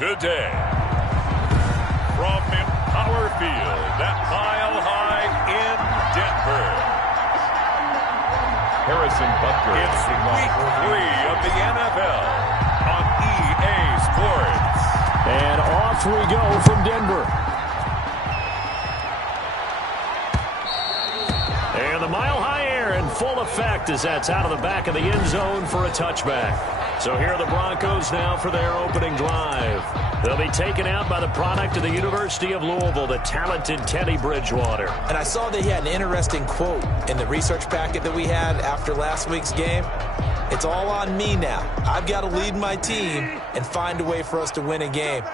today. From Empower Field at Mile High in Denver. Harrison Butker. It's week 3 of the NFL on EA Sports. And off we go from Denver. And the Mile High air in full effect as that's out of the back of the end zone for a touchback. So here are the Broncos now for their opening drive. They'll be taken out by the product of the University of Louisville, the talented Teddy Bridgewater. And I saw that he had an interesting quote in the research packet that we had after last week's game. It's all on me now. I've got to lead my team and find a way for us to win a game.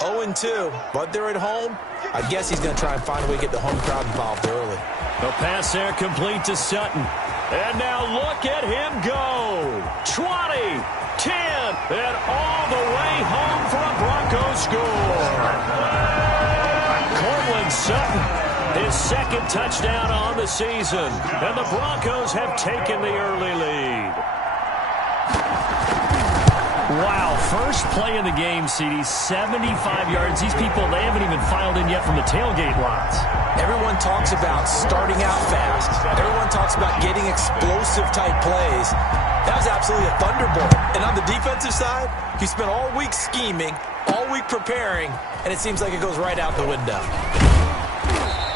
0-2, but they're at home. I guess he's going to try and find a way to get the home crowd involved early. The pass there complete to Sutton. And now look at him go. 20, 10, and all the way home for a Broncos score. Cortland Sutton, his second touchdown on the season. And the Broncos have taken the early lead. Wow, first play of the game, CD, 75 yards. These people, they haven't even filed in yet from the tailgate lots. Everyone talks about starting out fast. Everyone talks about getting explosive-type plays. That was absolutely a thunderbolt. And on the defensive side, he spent all week scheming, all week preparing, and it seems like it goes right out the window.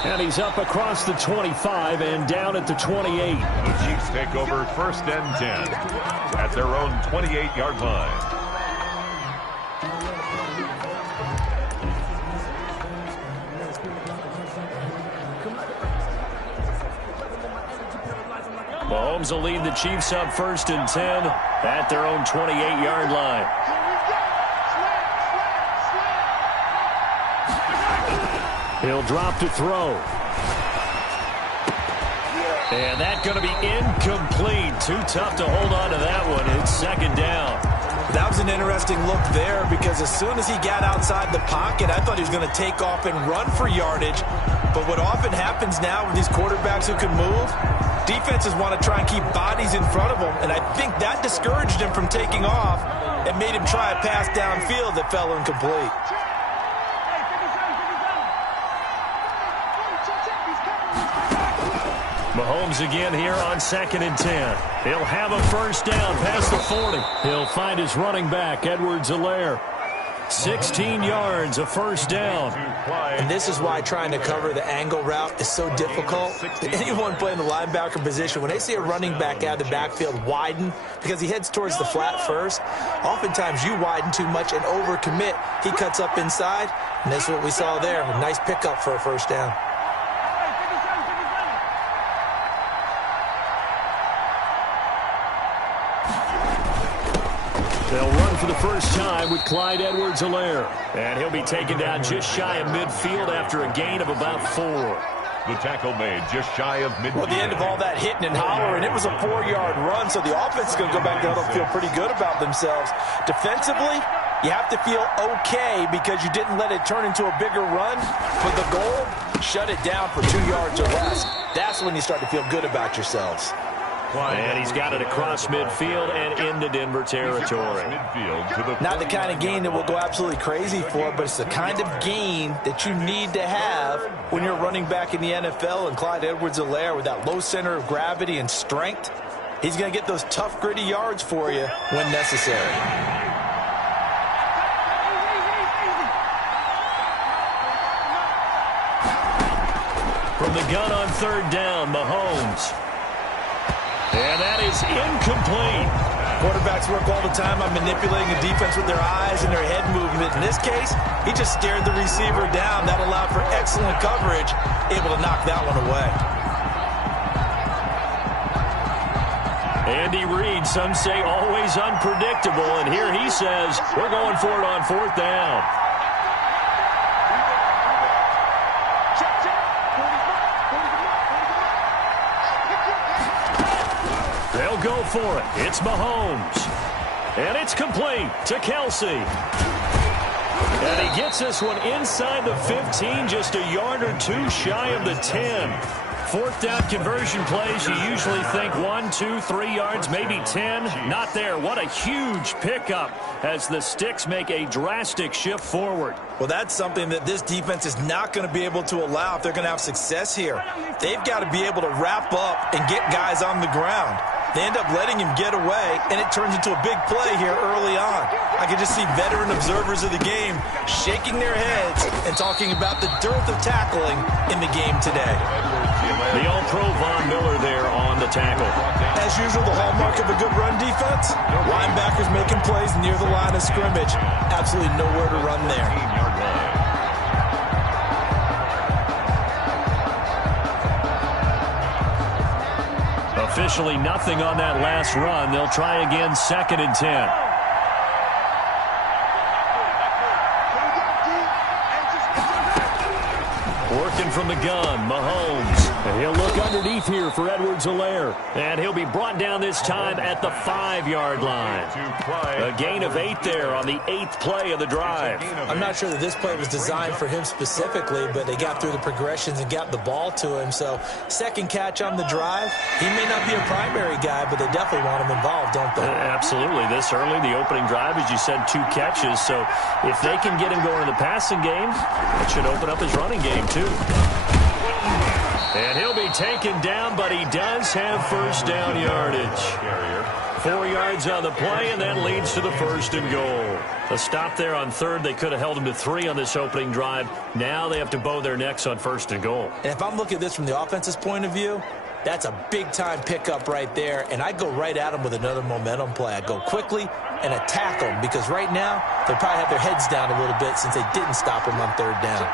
And he's up across the 25 and down at the 28. The Chiefs take over 1st and 10 at their own 28-yard line. Mahomes will lead the Chiefs up 1st and 10 at their own 28-yard line. He'll drop to throw. And that's going to be incomplete. Too tough to hold on to that one. It's 2nd down. That was an interesting look there because as soon as he got outside the pocket, I thought he was going to take off and run for yardage. But what often happens now with these quarterbacks who can move, defenses want to try and keep bodies in front of them. And I think that discouraged him from taking off and made him try a pass downfield that fell incomplete. Mahomes again here on 2nd and 10. He'll have a 1st down past the 40. He'll find his running back, Edwards-Helaire. 16 yards, a 1st down. And this is why trying to cover the angle route is so difficult. Anyone playing the linebacker position, when they see a running back out of the backfield widen because he heads towards the flat first, oftentimes you widen too much and overcommit. He cuts up inside, and that's what we saw there. A nice pickup for a 1st down. They'll run for the first time with Clyde Edwards-Helaire. And he'll be taken down just shy of midfield after a gain of about 4. The tackle made just shy of midfield. Well, at the end of all that hitting and hollering, it was a 4-yard run, so the offense is going to go back to huddle and feel pretty good about themselves. Defensively, you have to feel okay because you didn't let it turn into a bigger run. But the goal, shut it down for 2 yards or less. That's when you start to feel good about yourselves. And he's got it across midfield and into Denver territory. Not the kind of gain that we'll go absolutely crazy for, but it's the kind of gain that you need to have when you're running back in the NFL. And Clyde Edwards-Helaire, with that low center of gravity and strength, he's going to get those tough, gritty yards for you when necessary. From the gun on 3rd down, Mahomes. And that is incomplete. Quarterbacks work all the time on manipulating the defense with their eyes and their head movement. In this case, he just stared the receiver down. That allowed for excellent coverage, able to knock that one away. Andy Reid, some say always unpredictable, and here he says, we're going for it on 4th down. They'll go for it. It's Mahomes. And it's complete to Kelsey. And he gets this one inside the 15, just a yard or 2 shy of the 10. Fourth down conversion plays, you usually think 1, 2, 3 yards, maybe 10. Not there. What a huge pickup as the Sticks make a drastic shift forward. Well, that's something that this defense is not going to be able to allow if they're going to have success here. They've got to be able to wrap up and get guys on the ground. They end up letting him get away, and it turns into a big play here early on. I can just see veteran observers of the game shaking their heads and talking about the dearth of tackling in the game today. The All-Pro Von Miller there on the tackle. As usual, the hallmark of a good run defense, linebackers making plays near the line of scrimmage. Absolutely nowhere to run there. Officially nothing on that last run. They'll try again, 2nd and 10. Working from the gun, Mahomes. And he'll look underneath here for Edwards-Helaire. And he'll be brought down this time at the 5-yard line. A gain of 8 there on the 8th play of the drive. I'm not sure that this play was designed for him specifically, but they got through the progressions and got the ball to him. So, second catch on the drive. He may not be a primary guy, but they definitely want him involved, don't they? Absolutely. This early, the opening drive, as you said, 2 catches. So, if they can get him going in the passing game, it should open up his running game, too. And he'll be taken down, but he does have first down yardage. 4 yards on the play, and that leads to the 1st and goal. A stop there on 3rd. They could have held him to 3 on this opening drive. Now they have to bow their necks on 1st and goal. And if I'm looking at this from the offense's point of view, that's a big-time pickup right there, and I'd go right at him with another momentum play. I'd go quickly and attack them, because right now they'll probably have their heads down a little bit since they didn't stop him on 3rd down.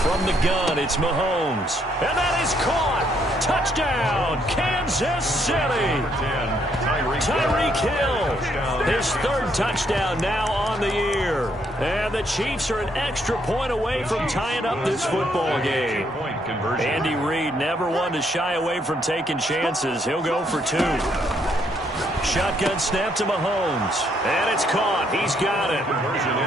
From the gun, it's Mahomes. And that is caught. Touchdown, Kansas City. Tyreek Hill. His 3rd touchdown now on the year. And the Chiefs are an extra point away from tying up this football game. Andy Reid never one to shy away from taking chances. He'll go for 2. Shotgun snap to Mahomes. And it's caught. He's got it.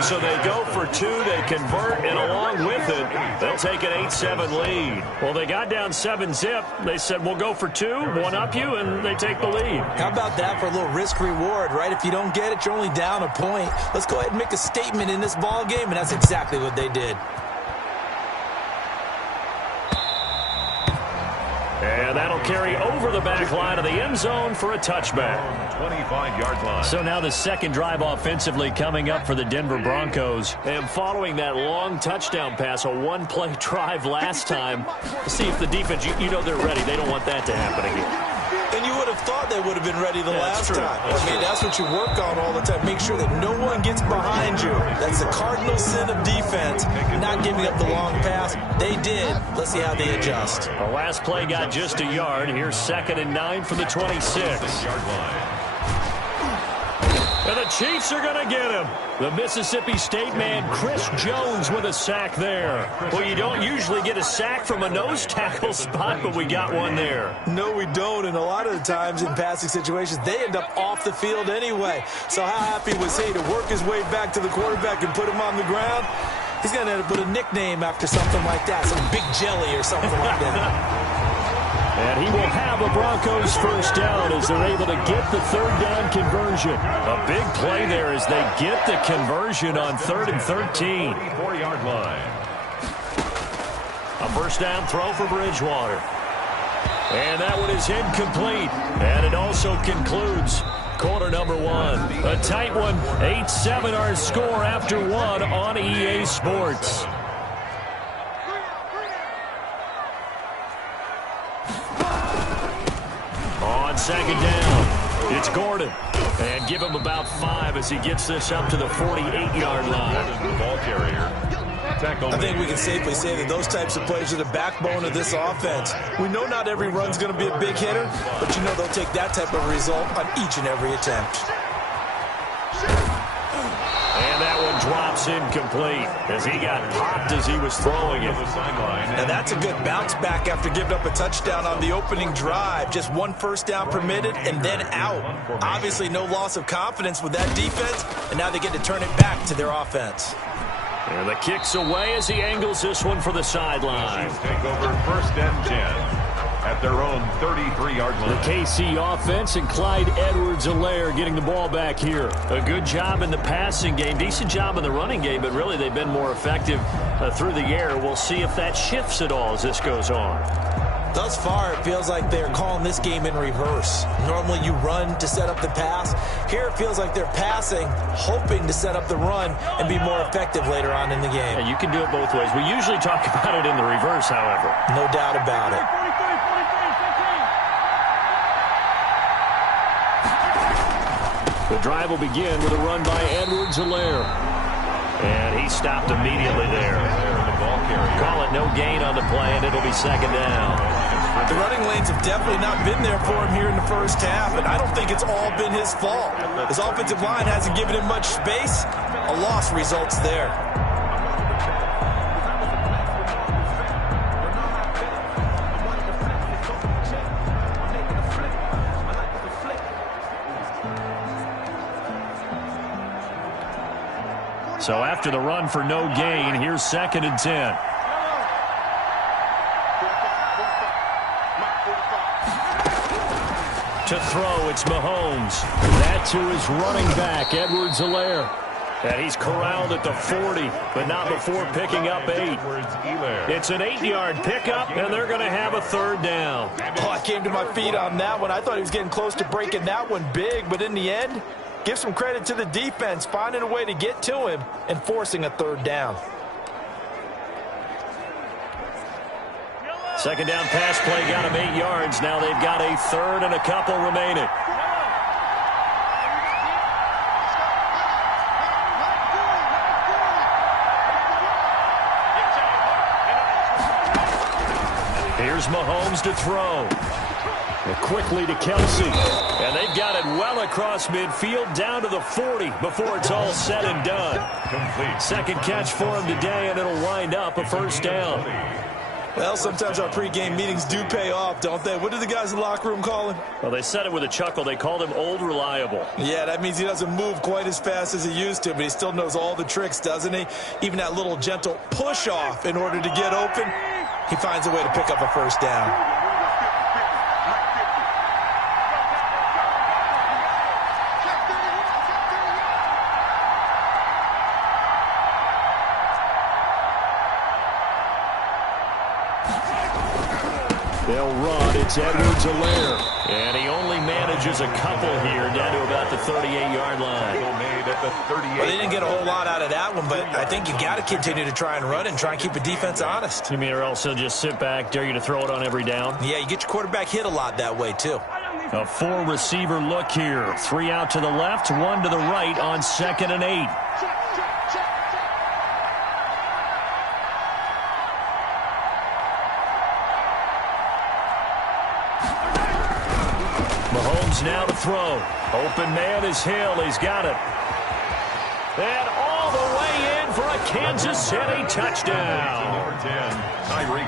So they go for 2. They convert, and along with it, they'll take an 8-7 lead. Well, they got down 7-zip. They said, we'll go for 2, one-up you, and they take the lead. How about that for a little risk-reward, right? If you don't get it, you're only down a point. Let's go ahead and make a statement in this ball game, and that's exactly what they did. And that'll carry over the back line of the end zone for a touchback. 25-yard line. So now the 2nd drive offensively coming up for the Denver Broncos. And following that long touchdown pass, a 1-play drive last time, see if the defense, you know they're ready. They don't want that to happen again. And you would have thought they would have been ready the last time. That's what you work on all the time. Make sure that no one gets behind you. That's the cardinal sin of defense, not giving up the long pass. They did. Let's see how they adjust. The last play got just a yard. Here's 2nd and 9 from the 26. And the Chiefs are going to get him. The Mississippi State man, Chris Jones, with a sack there. Well, you don't usually get a sack from a nose tackle spot, but we got one there. No, we don't. And a lot of the times in passing situations, they end up off the field anyway. So how happy was he to work his way back to the quarterback and put him on the ground? He's going to end up with a nickname after something like that, some Big Jelly or something like that. And he will have a Broncos first down as they're able to get the 3rd down conversion. A big play there as they get the conversion on 3rd and 13. 44-yard line. A first down throw for Bridgewater. And that one is incomplete. And it also concludes quarter number 1. A tight one, 8-7 our score after 1 on EA Sports. On 2nd down, it's Gordon. And give him about 5 as he gets this up to the 48-yard line. The ball carrier. I think we can safely say that those types of plays are the backbone of this offense. We know not every run's going to be a big hitter, but you know they'll take that type of result on each and every attempt. And that one drops incomplete as he got popped as he was throwing it. Now that's a good bounce back after giving up a touchdown on the opening drive. Just 1 first down permitted and then out. Obviously no loss of confidence with that defense, and now they get to turn it back to their offense. And the kick's away as he angles this one for the sideline. Take over 1st and 10 at their own 33-yard line. The KC offense and Clyde Edwards-Helaire getting the ball back here. A good job in the passing game, decent job in the running game, but really they've been more effective through the air. We'll see if that shifts at all as this goes on. Thus far, it feels like they're calling this game in reverse. Normally you run to set up the pass. Here it feels like they're passing, hoping to set up the run and be more effective later on in the game. Yeah, you can do it both ways. We usually talk about it in the reverse, however. No doubt about it. The drive will begin with a run by Edwards-Helaire. And he stopped immediately there. Call it no gain on the play, and it'll be 2nd down. The running lanes have definitely not been there for him here in the first half, and I don't think it's all been his fault. His offensive line hasn't given him much space. A loss results there. So after the run for no gain, here's 2nd and 10. To throw, it's Mahomes. That to his running back, Edwards-Helaire. And he's corralled at the 40, but not before picking up 8. It's an 8-yard pickup, and they're going to have a 3rd down. Oh, I came to my feet on that one. I thought he was getting close to breaking that one big, but in the end, give some credit to the defense, finding a way to get to him and forcing a 3rd down. 2nd down pass play got him 8 yards. Now they've got a 3rd and a couple remaining. Here's Mahomes to throw. And quickly to Kelsey. And they've got it well across midfield down to the 40 before it's all said and done. Complete. 2nd catch for him today, and it'll wind up a 1st down. Well, sometimes our pregame meetings do pay off, don't they? What do the guys in the locker room call him? Well, they said it with a chuckle. They called him Old Reliable. Yeah, that means he doesn't move quite as fast as he used to, but he still knows all the tricks, doesn't he? Even that little gentle push-off in order to get open, he finds a way to pick up a 1st down. They'll run. It's Edwards-Helaire. And he only manages a couple here down to about the 38-yard line. Well, they didn't get a whole lot out of that one, but I think you got to continue to try and run and try and keep the defense honest. You mean or else he'll just sit back, dare you to throw it on every down? Yeah, you get your quarterback hit a lot that way, too. A 4-receiver look here. 3 out to the left, 1 to the right on 2nd and 8. Mahomes now to throw. Open man is Hill. He's got it. And all the way in for a Kansas City touchdown.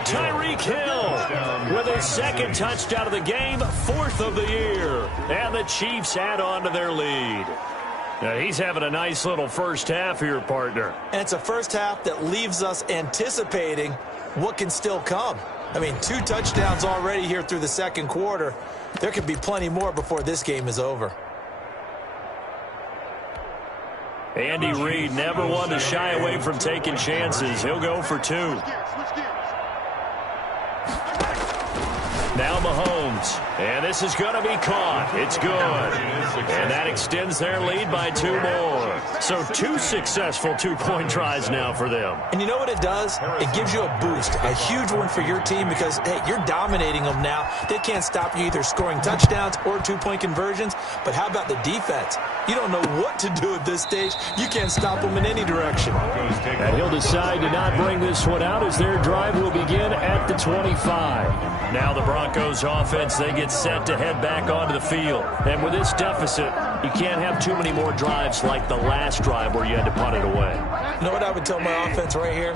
Tyreek Hill with his 2nd touchdown of the game, 4th of the year. And the Chiefs add on to their lead. Now he's having a nice little first half here, partner. And it's a first half that leaves us anticipating what can still come. I mean, 2 touchdowns already here through the 2nd quarter. There could be plenty more before this game is over. Andy Reid never one to shy away from taking chances. He'll go for 2. Now Mahomes. And this is going to be caught. It's good. And that extends their lead by 2 more. So 2 successful 2-point tries now for them. And you know what it does? It gives you a boost, a huge one for your team because, hey, you're dominating them now. They can't stop you either scoring touchdowns or 2-point conversions. But how about the defense? You don't know what to do at this stage. You can't stop them in any direction. And he'll decide to not bring this one out as their drive will begin at the 25. Now the Broncos offense, they get set to head back onto the field. And with this deficit, you can't have too many more drives like the last drive where you had to punt it away. You know what I would tell my offense right here?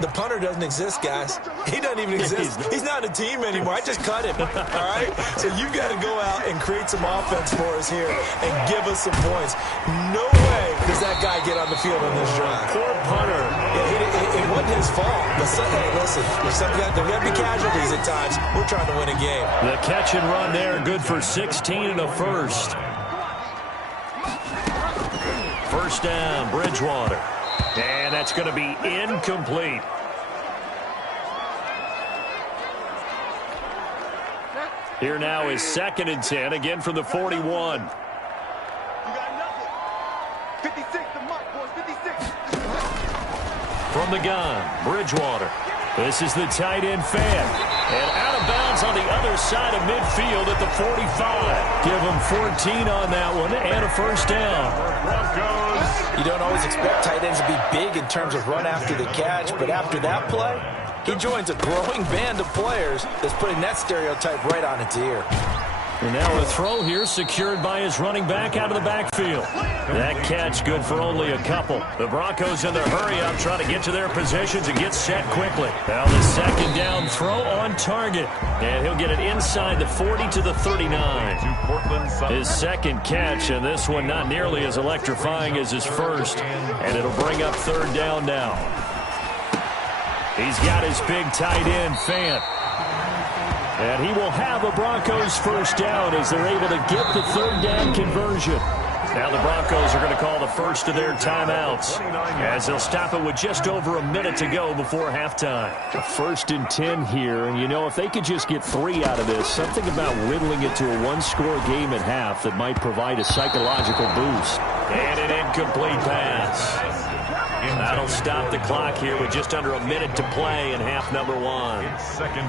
The punter doesn't exist, guys. He doesn't even exist. He's not a team anymore. I just cut him, all right? So you've got to go out and create some offense for us here and give us some points. No way does that guy get on the field on this drive? Poor punter. Yeah, it wasn't his fault. But hey, listen, there got to be casualties at times. We're trying to win a game. The catch and run there, good for 16 and a first. First down, Bridgewater. And that's going to be incomplete. Here now is 2nd and 10, again from the 41. You got nothing. 56 the mark, boys, 56. From the gun, Bridgewater. This is the tight end fan. And out of bounds on the other side of midfield at the 45. Give him 14 on that one and a first down. You don't always expect tight ends to be big in terms of run after the catch, but after that play, he joins a growing band of players that's putting that stereotype right on its ear. And now a throw here secured by his running back out of the backfield. That catch good for only a couple. The Broncos in their hurry up trying to get to their positions and get set quickly. Now the 2nd down throw on target. And he'll get it inside the 40 to the 39. His 2nd catch, and this one not nearly as electrifying as his first. And it'll bring up 3rd down now. He's got his big tight end, Fant. And he will have a Broncos first down as they're able to get the 3rd down conversion. Now the Broncos are going to call the first of their timeouts as they'll stop it with just over a minute to go before halftime. 1st and 10 here, and you know, if they could just get 3 out of this, something about whittling it to a one-score game at half that might provide a psychological boost. And an incomplete pass. That'll stop the clock here with just under a minute to play in half number 1.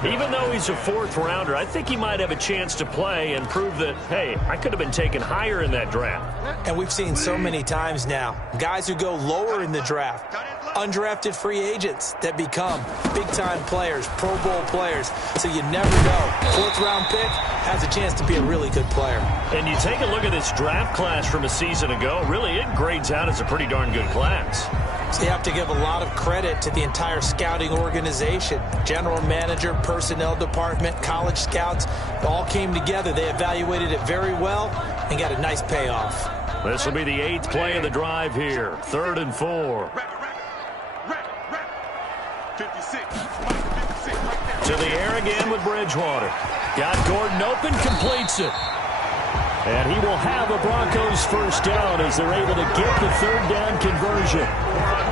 Even though he's a 4th rounder, I think he might have a chance to play and prove that, hey, I could have been taken higher in that draft. And we've seen so many times now, guys who go lower in the draft, undrafted free agents that become big-time players, Pro Bowl players. So you never know. 4th round pick has a chance to be a really good player. And you take a look at this draft class from a season ago, really it grades out as a pretty darn good class. So you have to give a lot of credit to the entire scouting organization. General manager, personnel department, college scouts, all came together. They evaluated it very well and got a nice payoff. This will be the 8th play of the drive here. 3rd and 4. 56. To the air again with Bridgewater. Got Gordon open, completes it. And he will have a Broncos first down as they're able to get the 3rd down conversion.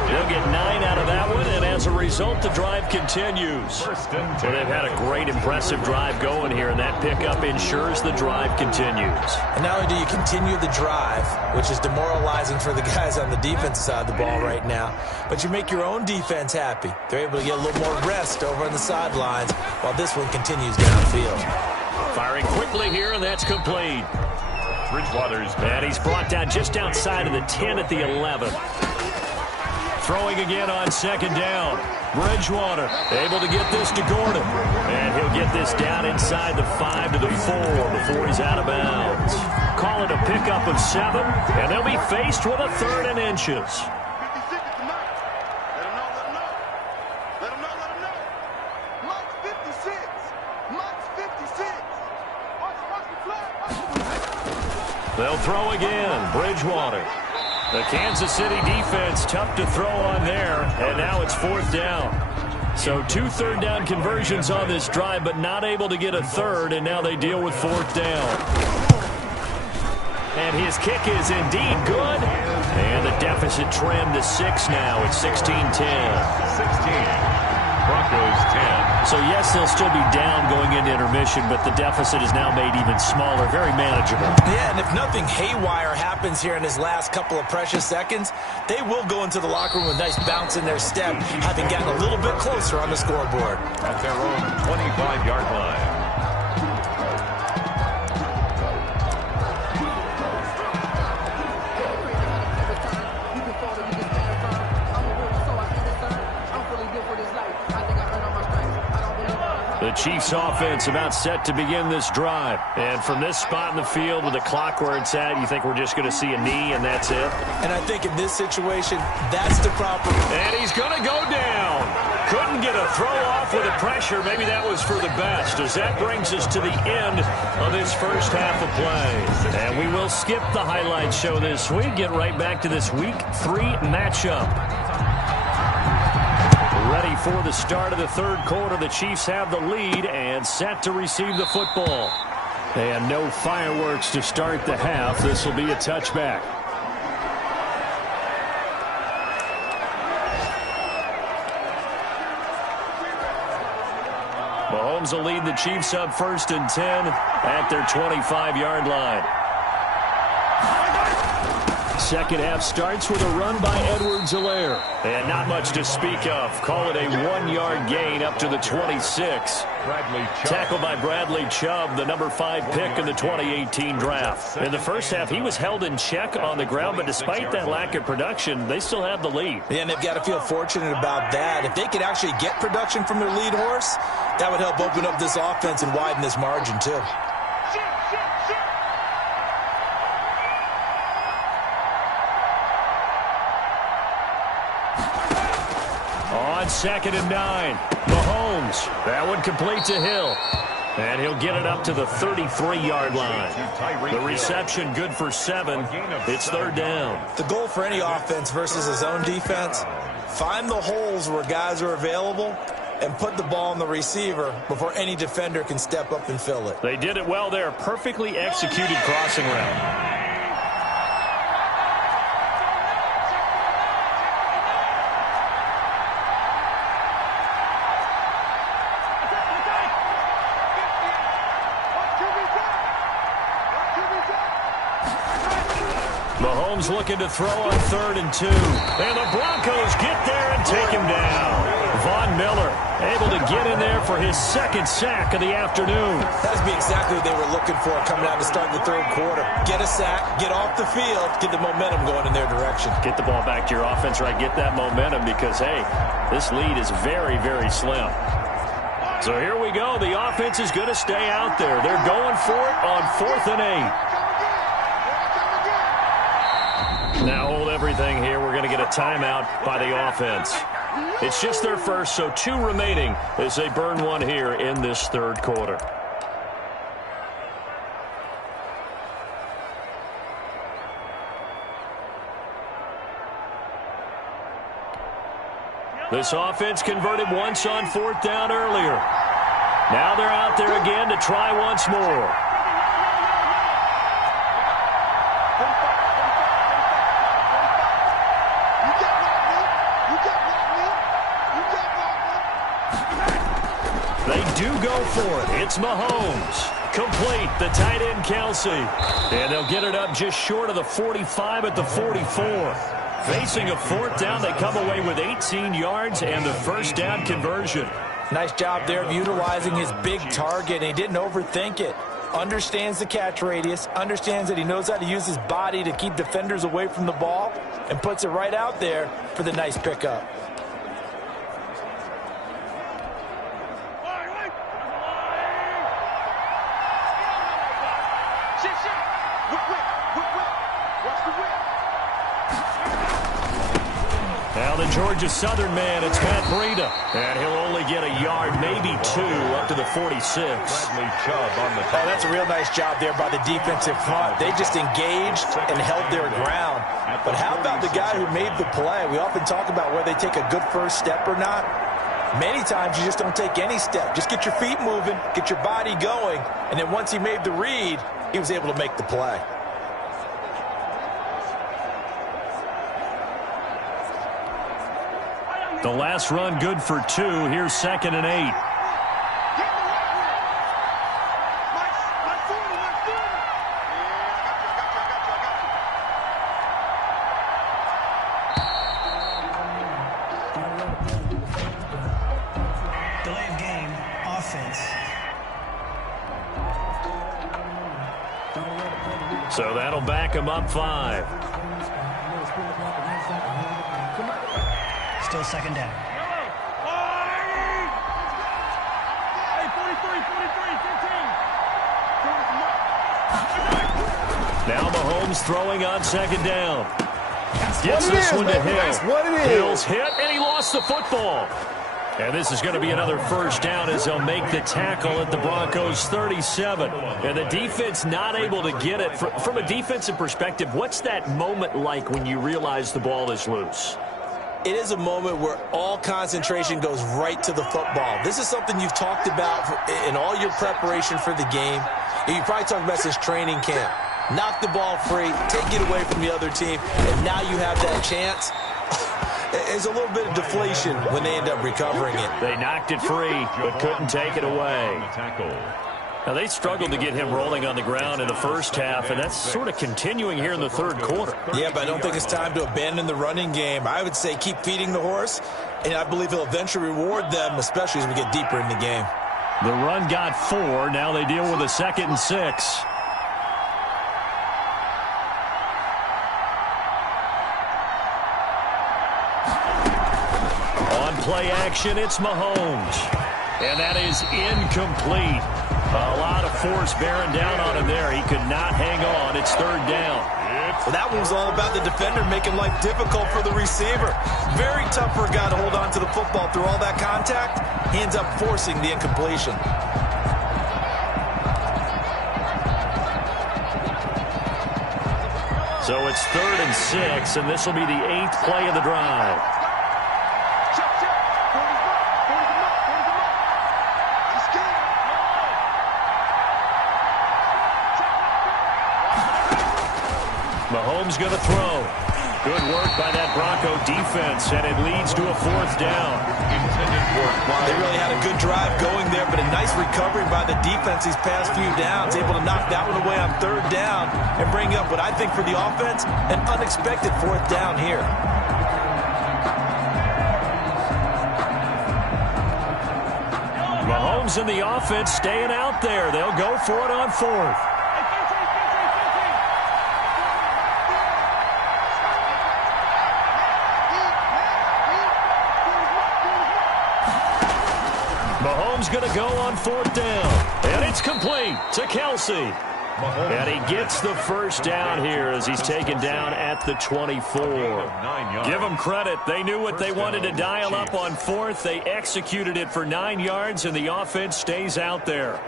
They'll get 9 out of that one, and as a result, the drive continues. So they've had a great, impressive drive going here, and that pickup ensures the drive continues. And not only do you continue the drive, which is demoralizing for the guys on the defensive side of the ball right now, but you make your own defense happy. They're able to get a little more rest over on the sidelines while this one continues downfield. Firing quickly here, and that's complete. Bridgewater's and he's brought down just outside of the 10 at the 11. Throwing again on 2nd down. Bridgewater able to get this to Gordon. And he'll get this down inside the 5 to the 4 before he's out of bounds. Call it a pickup of 7, and they'll be faced with a 3rd and inches. 56 is the mark. Let him know. Mark's 56. Mark's 56. Watch the flag. They'll throw again. Bridgewater. The Kansas City defense tough to throw on there, and now it's 4th down. So 2 3rd down conversions on this drive, but not able to get a 3rd, and now they deal with 4th down. And his kick is indeed good, and the deficit trimmed to 6 now. It's 16-10. 16. Broncos 10. So, yes, they'll still be down going into intermission, but the deficit is now made even smaller, very manageable. Yeah, and if nothing haywire happens here in his last couple of precious seconds, they will go into the locker room with a nice bounce in their step, having gotten a little bit closer on the scoreboard. At their own 25-yard line. The Chiefs offense about set to begin this drive. And from this spot in the field with the clock where it's at, you think we're just going to see a knee and that's it? And I think in this situation, that's the proper. And he's going to go down. Couldn't get a throw off with the pressure. Maybe that was for the best, as that brings us to the end of this first half of play. And we will skip the highlight show this week. Get right back to this Week 3 matchup. Ready for the start of the third quarter. The Chiefs have the lead and set to receive the football. And no fireworks to start the half. This will be a touchback. Mahomes will lead the Chiefs up 1st and 10 at their 25-yard line. Second half starts with a run by Edwards-Helaire. And not much to speak of. Call it a 1-yard gain up to the 26. Tackled by Bradley Chubb, the number 5 pick in the 2018 draft. In the first half, he was held in check on the ground, but despite that lack of production, they still have the lead. Yeah, and they've got to feel fortunate about that. If they could actually get production from their lead horse, that would help open up this offense and widen this margin, too. On 2nd and 9, Mahomes. That one complete to Hill. And he'll get it up to the 33-yard line. The reception good for 7. It's 3rd down. The goal for any offense versus his own defense, find the holes where guys are available and put the ball on the receiver before any defender can step up and fill it. They did it well there. Perfectly executed crossing route. Mahomes looking to throw on 3rd and 2. And the Broncos get there and take him down. Von Miller able to get in there for his 2nd sack of the afternoon. That's exactly what they were looking for coming out to start the third quarter. Get a sack, get off the field, get the momentum going in their direction. Get the ball back to your offense, right? Get that momentum because, hey, this lead is very, very slim. So here we go. The offense is going to stay out there. They're going for it on 4th and 8. Now hold everything here. We're going to get a timeout by the offense. It's just their first, so 2 remaining as they burn one here in this third quarter. This offense converted once on 4th down earlier. Now they're out there again to try once more. They do go for it. It's Mahomes. Complete, the tight end Kelsey. And they'll get it up just short of the 45 at the 44. Facing a 4th down, they come away with 18 yards and the first down conversion. Nice job there of utilizing his big target. He didn't overthink it. Understands the catch radius, understands that he knows how to use his body to keep defenders away from the ball, and puts it right out there for the nice pickup. Now the Georgia Southern man, it's Matt Breida. And he'll only get a yard, maybe 2, up to the 46. Bradley Chubb on the Oh, that's a real nice job there by the defensive front. They just engaged and held their ground. But how about the guy who made the play? We often talk about whether they take a good first step or not. Many times you just don't take any step. Just get your feet moving, get your body going, and then once he made the read, he was able to make the play. The last run good for 2. Here's 2nd and 8. Delay of game, offense. So that'll back him up 5. Still 2nd down. Mahomes throwing on second down. Gets this one to Hill. Hill's hit, and he lost the football. And this is going to be another first down as they'll make the tackle at the Broncos 37. And the defense not able to get it. From a defensive perspective, what's that moment like when you realize the ball is loose? It is a moment where all concentration goes right to the football. This is something you've talked about in all your preparation for the game. You probably talked about since training camp. Knock the ball free, take it away from the other team, and now you have that chance. There's a little bit of deflation when they end up recovering it. They knocked it free, but couldn't take it away. Now, they struggled to get him rolling on the ground in the first half, and that's sort of continuing here in the third quarter. Yeah, but I don't think it's time to abandon the running game. I would say keep feeding the horse, and I believe he'll eventually reward them, especially as we get deeper in the game. The run got 4. Now they deal with a 2nd and 6. Play action, it's Mahomes. And that is incomplete. A lot of force bearing down on him there. He could not hang on. It's third down. Well, that one was all about the defender making life difficult for the receiver. Very tough for a guy to hold on to the football through all that contact. He ends up forcing the incompletion. So it's 3rd and 6, and this will be the 8th play of the drive. Mahomes going to throw. Good work by that Bronco defense, and it leads to a 4th down. They really had a good drive going there, but a nice recovery by the defense these past few downs, able to knock that one away on 3rd down and bring up what I think for the offense, an unexpected 4th down here. Mahomes and the offense staying out there. They'll go for it on 4th. Mahomes going to go on 4th down. And it's complete to Kelsey. And he gets the first down here as he's taken down at the 24. Give them credit. They knew what they wanted to dial up on 4th. They executed it for 9 yards, and the offense stays out there.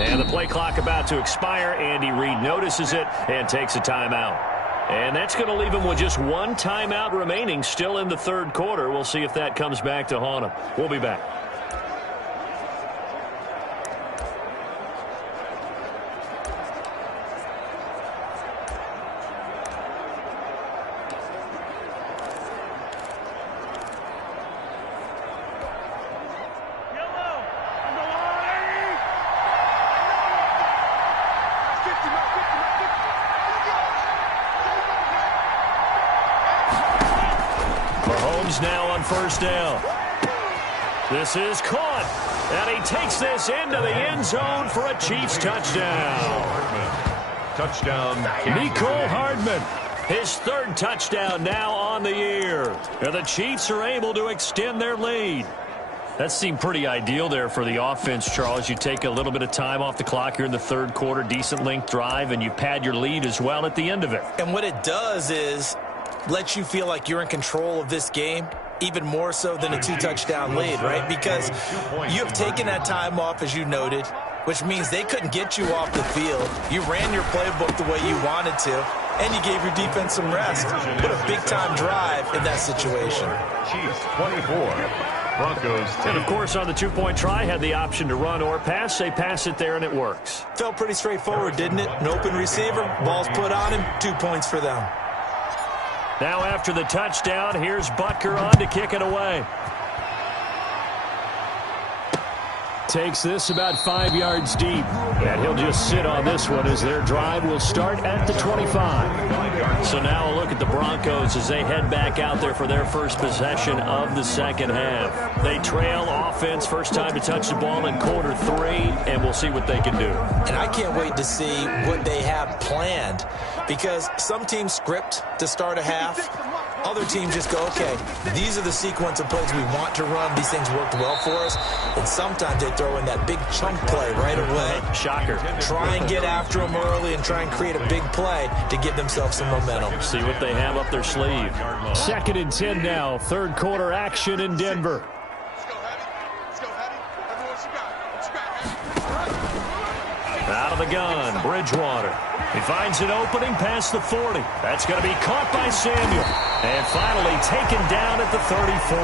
And the play clock about to expire. Andy Reid notices it and takes a timeout. And that's going to leave him with just 1 timeout remaining still in the third quarter. We'll see if that comes back to haunt him. We'll be back. Now on first down. This is caught, and he takes this into the end zone for a Chiefs touchdown. Touchdown. Mecole Hardman, his 3rd touchdown now on the year. And the Chiefs are able to extend their lead. That seemed pretty ideal there for the offense, Charles. You take a little bit of time off the clock here in the third quarter, decent length drive, and you pad your lead as well at the end of it. And what it does is lets you feel like you're in control of this game, even more so than a 2-touchdown lead, right? Because you have taken that time off, as you noted, which means they couldn't get you off the field. You ran your playbook the way you wanted to, and you gave your defense some rest. What a big-time drive in that situation. Chiefs 24, Broncos 10. And, of course, on the 2-point try, had the option to run or pass. They pass it there, and it works. Felt pretty straightforward, didn't it? An open receiver, ball's put on him, 2 points for them. Now after the touchdown, here's Butker on to kick it away. Takes this about 5 yards deep. And he'll just sit on this one as their drive will start at the 25. So now a look at the Broncos as they head back out there for their first possession of the second half. They trail offense, first time to touch the ball in quarter 3, and we'll see what they can do. And I can't wait to see what they have planned, because some teams script to start a half. Other teams just go, okay, these are the sequence of plays we want to run. These things worked well for us. And sometimes they throw in that big chunk play right away. Shocker. Try and get after them early and try and create a big play to give themselves some momentum. See what they have up their sleeve. 2nd and 10 now. Third quarter action in Denver. Out of the gun, Bridgewater. He finds an opening past the 40. That's going to be caught by Samuel. And finally taken down at the 34.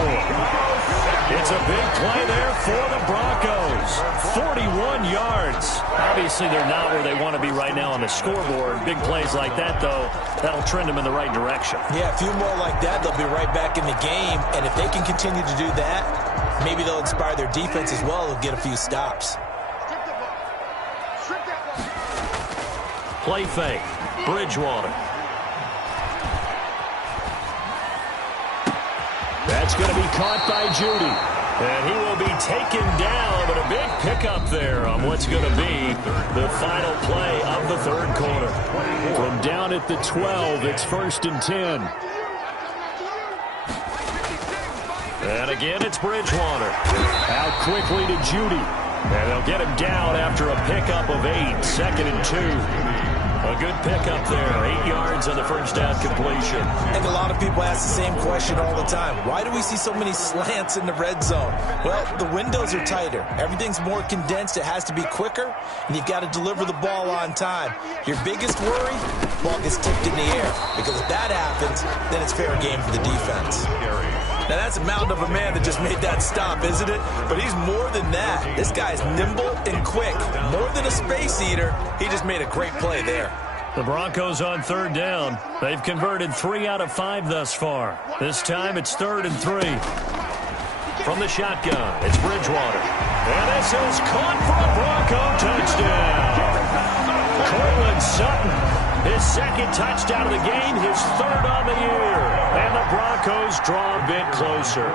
It's a big play there for the Broncos. 41 yards. Obviously, they're not where they want to be right now on the scoreboard. Big plays like that, though, that'll trend them in the right direction. Yeah, a few more like that, they'll be right back in the game. And if they can continue to do that, maybe they'll inspire their defense as well. They'll get a few stops. Play fake. Bridgewater. That's going to be caught by Judy. And he will be taken down, but a big pickup there on what's going to be the final play of the third quarter. From down at the 12, it's 1st and 10. And again, it's Bridgewater. Out quickly to Judy. And they'll get him down after a pickup of 8. 2nd and 2. A good pickup there. 8 yards on the first down completion. And a lot of people ask the same question all the time. Why do we see so many slants in the red zone? Well, the windows are tighter. Everything's more condensed. It has to be quicker, and you've got to deliver the ball on time. Your biggest worry, ball gets tipped in the air. Because if that happens, then it's fair game for the defense. Now, that's a mountain of a man that just made that stop, isn't it? But he's more than that. This guy's nimble and quick. More than a space eater, he just made a great play there. The Broncos on 3rd down. They've converted 3 out of 5 thus far. This time it's 3rd and 3. From the shotgun, it's Bridgewater. And this is caught for a Bronco touchdown. Cortland Sutton, his 2nd touchdown of the game, his 3rd on the year. And the Broncos draw a bit closer.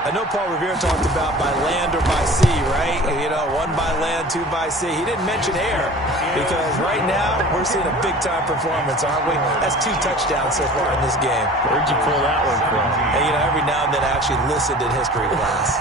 I know Paul Revere talked about by land or by sea, right? You know, 1 by land, 2 by sea. He didn't mention air because right now we're seeing a big-time performance, aren't we? That's 2 touchdowns so far in this game. Where'd you pull that one from? And, you know, every now and then I actually listened in history class.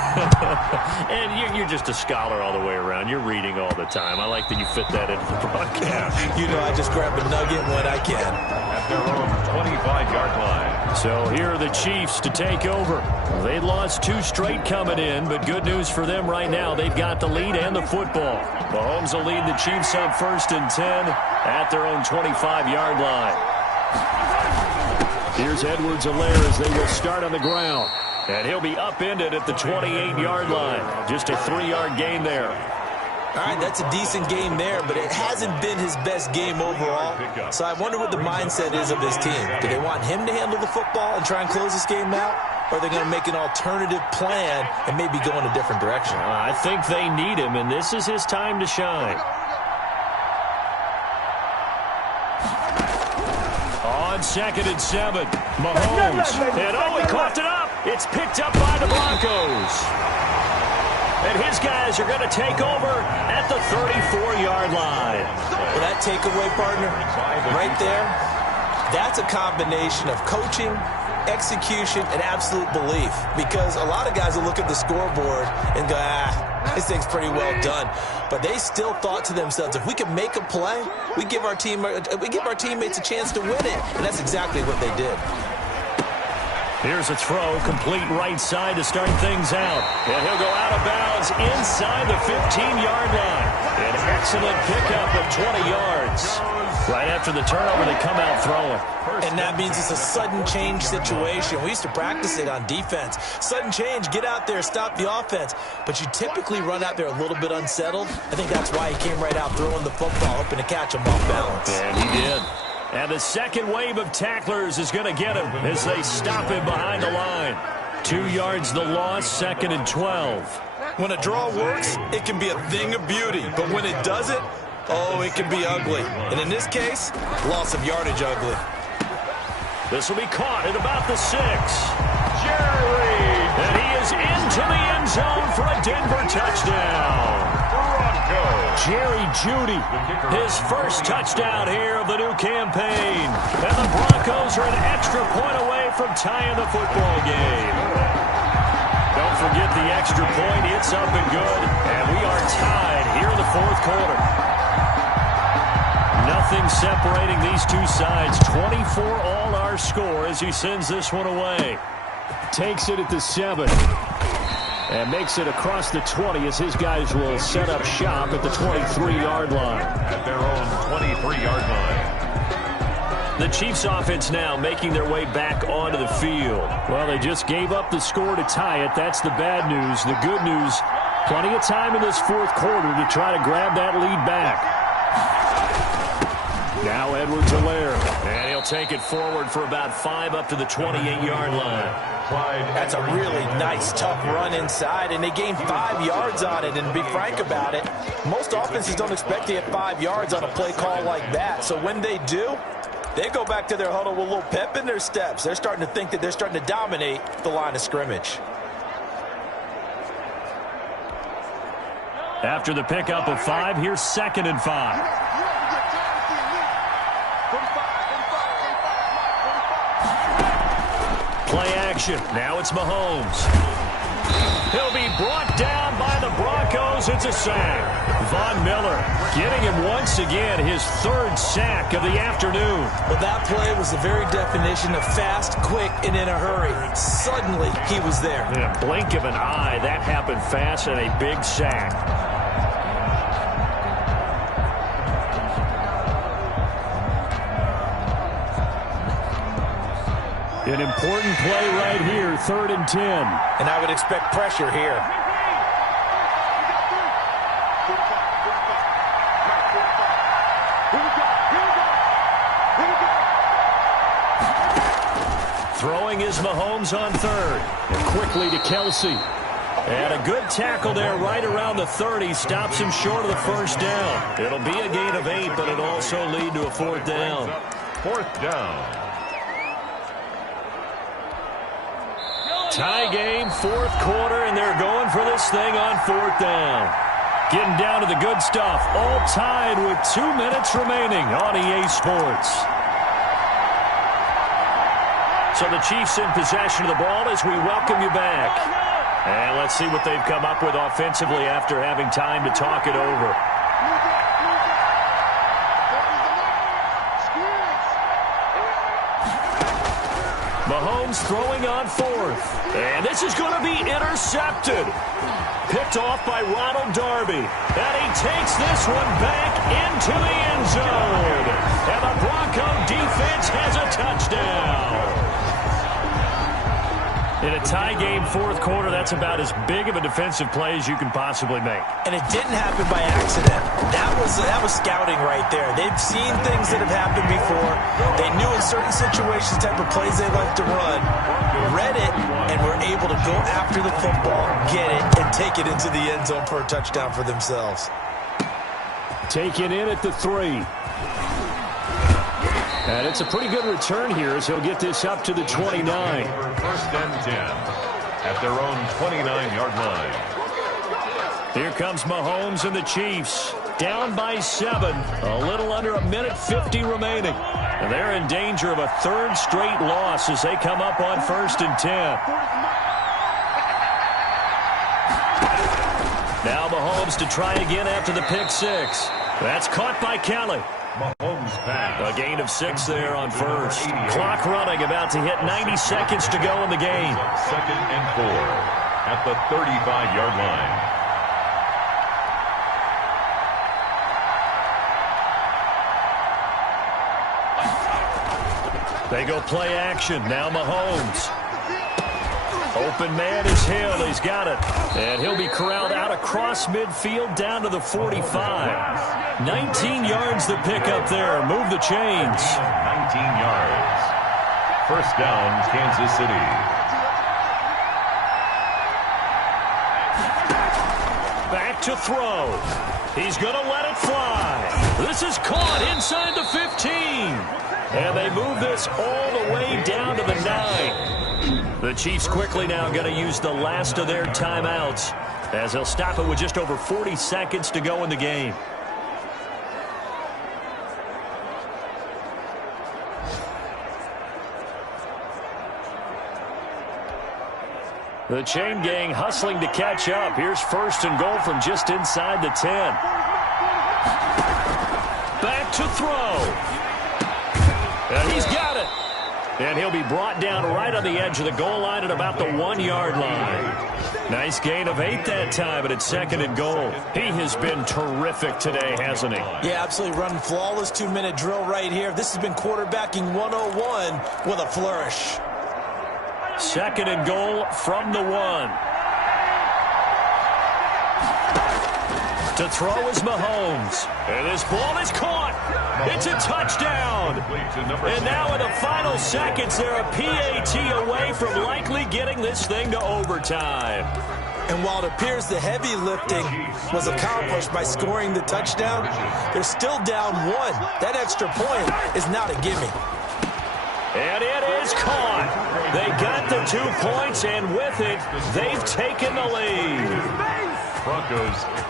And you're just a scholar all the way around. You're reading all the time. I like that you fit that into the broadcast. You know, I just grab a nugget when I can. At their own 25-yard line. So here are the Chiefs to take over. They lost 2 straight coming in, but good news for them right now. They've got the lead and the football. Mahomes will lead the Chiefs on 1st and 10 at their own 25-yard line. Here's Edwards-Helaire as they will start on the ground. And he'll be upended at the 28-yard line. Just a 3-yard gain there. All right, that's a decent game there, but it hasn't been his best game overall. So I wonder what the mindset is of his team. Do they want him to handle the football and try and close this game out? Or are they going to make an alternative plan and maybe go in a different direction? I think they need him, and this is his time to shine. On 2nd and 7, Mahomes. And he coughed it up. It's picked up by the Broncos. And his guys are going to take over at the 34-yard line. Well, that takeaway, partner, right there, that's a combination of coaching, execution, and absolute belief. Because a lot of guys will look at the scoreboard and go, this thing's pretty well done. But they still thought to themselves, if we can make a play, we give our teammates a chance to win it. And that's exactly what they did. Here's a throw, complete right side to start things out. And he'll go out of bounds inside the 15-yard line. An excellent pickup of 20 yards. Right after the turnover, they come out throwing. And that means it's a sudden change situation. We used to practice it on defense. Sudden change, get out there, stop the offense. But you typically run out there a little bit unsettled. I think that's why he came right out throwing the football, hoping to catch him off balance. And he did. And the second wave of tacklers is going to get him as they stop him behind the line. 2 yards the loss, 2nd and 12. When a draw works, it can be a thing of beauty. But when it doesn't, oh, it can be ugly. And in this case, loss of yardage ugly. This will be caught at about the 6. Jerry! And he is into the end zone for a Denver touchdown. Jerry Jeudy, his first touchdown here of the new campaign. And the Broncos are an extra point away from tying the football game. Don't forget the extra point. It's up and good. And we are tied here in the fourth quarter. Nothing separating these two sides. 24 all our score as he sends this one away. Takes it at the 7. And makes it across the 20 as his guys will set up shop at the 23-yard line. At their own 23-yard line. The Chiefs offense now making their way back onto the field. Well, they just gave up the score to tie it. That's the bad news. The good news, plenty of time in this fourth quarter to try to grab that lead back. Now Edwards-Helaire, and he'll take it forward for about 5 up to the 28-yard line. That's a really nice, tough run inside, and they gained 5 yards on it. And to be frank about it, most offenses don't expect to get 5 yards on a play call like that. So when they do, they go back to their huddle with a little pep in their steps. They're starting to think that they're starting to dominate the line of scrimmage. After the pickup of 5, here's 2nd and 5. Play action. Now it's Mahomes. He'll be brought down by the Broncos. It's a sack. Von Miller getting him once again, his 3rd sack of the afternoon. Well, that play was the very definition of fast, quick, and in a hurry. Suddenly, he was there. In a blink of an eye, that happened fast and a big sack. An important play right here, 3rd and 10. And I would expect pressure here. Throwing is Mahomes on 3rd. And quickly to Kelsey. And a good tackle there right around the 30. Stops him short of the first down. It'll be a gain of 8, but it'll also lead to a 4th down. 4th down. Tie game, 4th quarter, and they're going for this thing on 4th down. Getting down to the good stuff. All tied with 2 minutes remaining on EA Sports. So the Chiefs in possession of the ball as we welcome you back. And let's see what they've come up with offensively after having time to talk it over. Mahomes throwing on 4th. And this is going to be intercepted. Picked off by Ronald Darby. And he takes this one back into the end zone. And the Bronco defense has a touchdown. In a tie game, 4th quarter, that's about as big of a defensive play as you can possibly make. And it didn't happen by accident. That was scouting right there. They've seen things that have happened before. They knew in certain situations the type of plays they like to run, read it, and were able to go after the football, get it, and take it into the end zone for a touchdown for themselves. Taken in at the 3. And it's a pretty good return here as he'll get this up to the 29. 1st and 10 at their own 29-yard line. Here comes Mahomes and the Chiefs. Down by 7. A little under a minute 50 remaining. And they're in danger of a 3rd straight loss as they come up on 1st and 10. Now Mahomes to try again after the pick 6. That's caught by Kelly. Mahomes pass. A gain of 6 there on 1st. Clock running, about to hit 90 seconds to go in the game. 2nd and 4 at the 35-yard line. They go play action. Now Mahomes. Open man is Hill. He's got it. And he'll be corralled out across midfield down to the 45. 19 yards the pickup there. Move the chains. 19 yards. 1st down, Kansas City. back to throw. He's going to let it fly. This is caught inside the 15. And they move this all the way down to the 9. The Chiefs quickly now going to use the last of their timeouts as they'll stop it with just over 40 seconds to go in the game. The chain gang hustling to catch up. Here's 1st and goal from just inside the 10. Back to throw. And he's got it. And he'll be brought down right on the edge of the goal line at about the 1-yard line. Nice gain of 8 that time, but it's 2nd and goal. He has been terrific today, hasn't he? Yeah, absolutely running flawless 2-minute drill right here. This has been quarterbacking 101 with a flourish. 2nd and goal from the 1. To throw is Mahomes. And this ball is caught. It's a touchdown. And now in the final seconds, they're a PAT away from likely getting this thing to overtime. And while it appears the heavy lifting was accomplished by scoring the touchdown, they're still down 1. That extra point is not a gimme. And it is caught. They got the 2 points, and with it, they've taken the lead.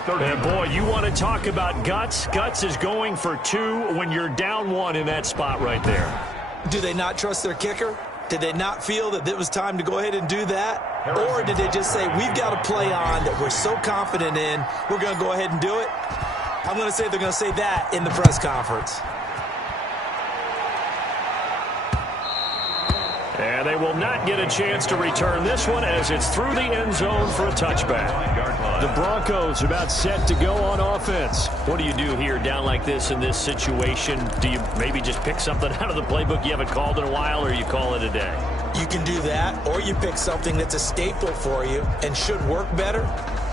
And boy, you want to talk about guts. Guts is going for 2 when you're down 1 in that spot right there. Do they not trust their kicker? Did they not feel that it was time to go ahead and do that? Or did they just say, we've got a play on that we're so confident in, we're going to go ahead and do it? I'm going to say they're going to say that in the press conference. And they will not get a chance to return this one as it's through the end zone for a touchback. The Broncos about set to go on offense. What do you do here down like this in this situation? Do you maybe just pick something out of the playbook you haven't called in a while, or you call it a day? You can do that, or you pick something that's a staple for you and should work better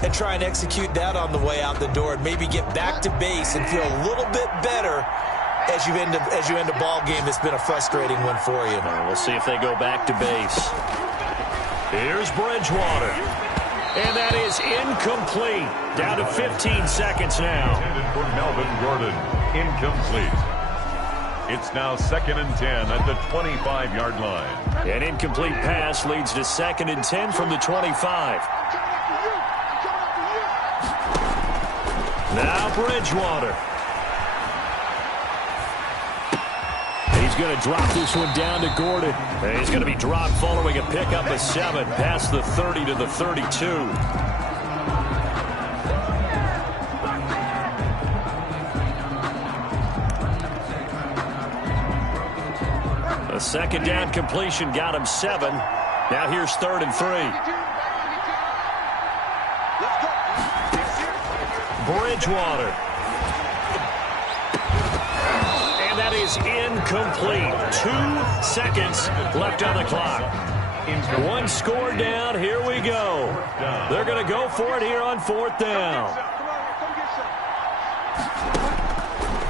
and try and execute that on the way out the door and maybe get back to base and feel a little bit better as you end a ball game that's been a frustrating one for you. We'll see if they go back to base. Here's Bridgewater. And that is incomplete. Down to 15 seconds now. Intended for Melvin Gordon. Incomplete. It's now 2nd and 10 at the 25-yard line. An incomplete pass leads to 2nd and 10 from the 25. Now Bridgewater. He's going to drop this one down to Gordon. And he's going to be dropped following a pickup of 7 past the 30 to the 32. A 2nd down completion got him 7. Now here's 3rd and 3. Bridgewater. That is incomplete. 2 seconds left on the clock. 1 score down. Here we go. They're going to go for it here on 4th down.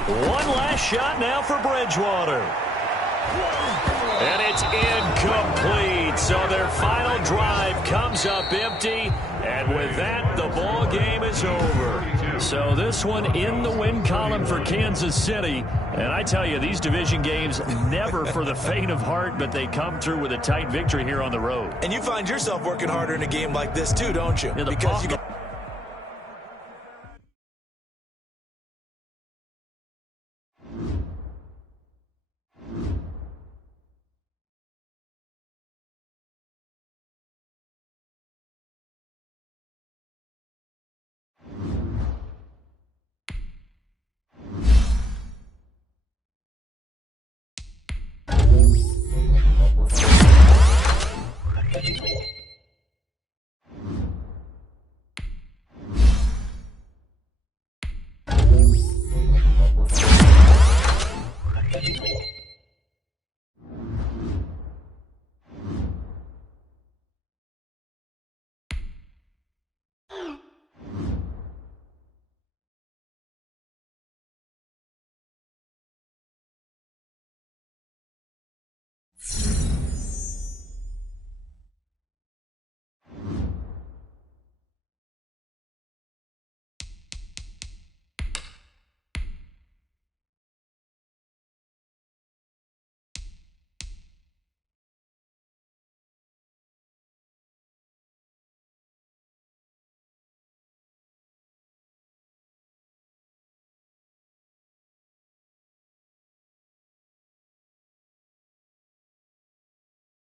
1 last shot now for Bridgewater. And it's incomplete. So their final drive comes up empty. And with that, the ball game is over. So this one in the win column for Kansas City. And I tell you, these division games never for the faint of heart, but they come through with a tight victory here on the road. And you find yourself working harder in a game like this too, don't you? Yeah, because you